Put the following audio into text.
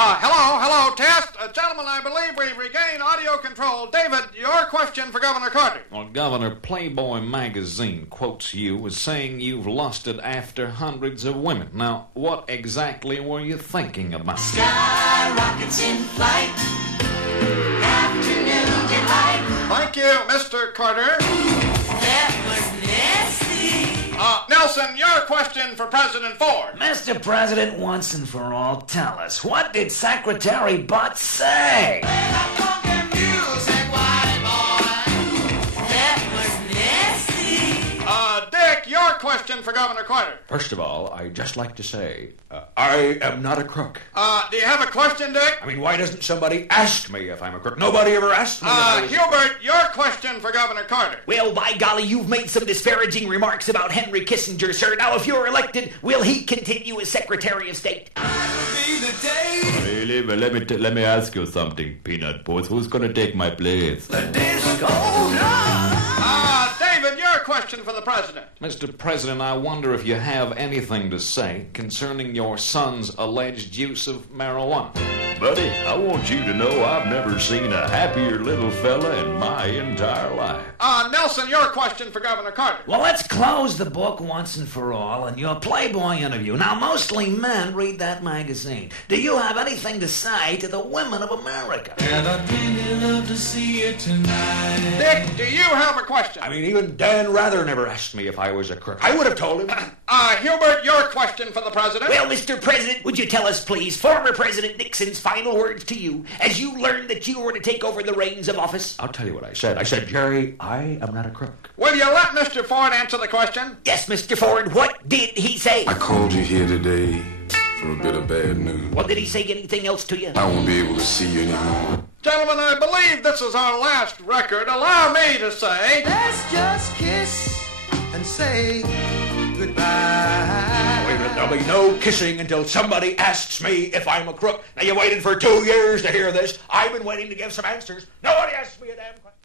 Hello, test. Gentlemen, I believe we regain audio control. David, your question for Governor Carter. Well, Governor, Playboy magazine quotes you as saying you've lusted after hundreds of women. Now, what exactly were you thinking about? Sky rockets in flight, afternoon delight. Thank you, Mr. Carter. That was nasty. Nelson, your question for President Ford. Mr. President, once and for all, tell us, what did Secretary Butt say? That was nasty. Dick, your question for Governor Carter. First of all, I'd just like to say, I am not a crook. Do you have a question, Dick? I mean, why doesn't somebody ask me if I'm a crook? Nobody ever asked me if I was... Hubert, your question for Governor Carter. Well, by golly, you've made some disparaging remarks about Henry Kissinger, sir. Now, if you're elected, will he continue as Secretary of State? Really? Well, let me ask you something, Peanut Boys. Who's going to take my place? David, your question for the President. Mr. President, I wonder if you have anything to say concerning your son's alleged use of marijuana. Buddy, I want you to know I've never seen a happier little fella in my entire life. Nelson, your question for Governor Carter. Well, let's close the book once and for all in your Playboy interview. Now, mostly men read that magazine. Do you have anything to say to the women of America? And I'd really love to see you tonight. Dick, do you have a question? I mean, even Dan Rather never asked me if I was a crook. I would have told him. Hubert, your question for the President. Well, Mr. President, would you tell us, please, former President Nixon's final words to you as you learned that you were to take over the reins of office? I'll tell you what I said. I said, Jerry, I am not a crook. Will you let Mr. Ford answer the question? Yes, Mr. Ford, what did he say? I called you here today for a bit of bad news. What did he say? Anything else to you? I won't be able to see you anymore. Gentlemen, I believe this is our last record. Allow me to say... Let's just kiss and say goodbye. Wait a minute, there'll be no kissing until somebody asks me if I'm a crook. Now, you waited for 2 years to hear this. I've been waiting to give some answers. Nobody asked me a damn question.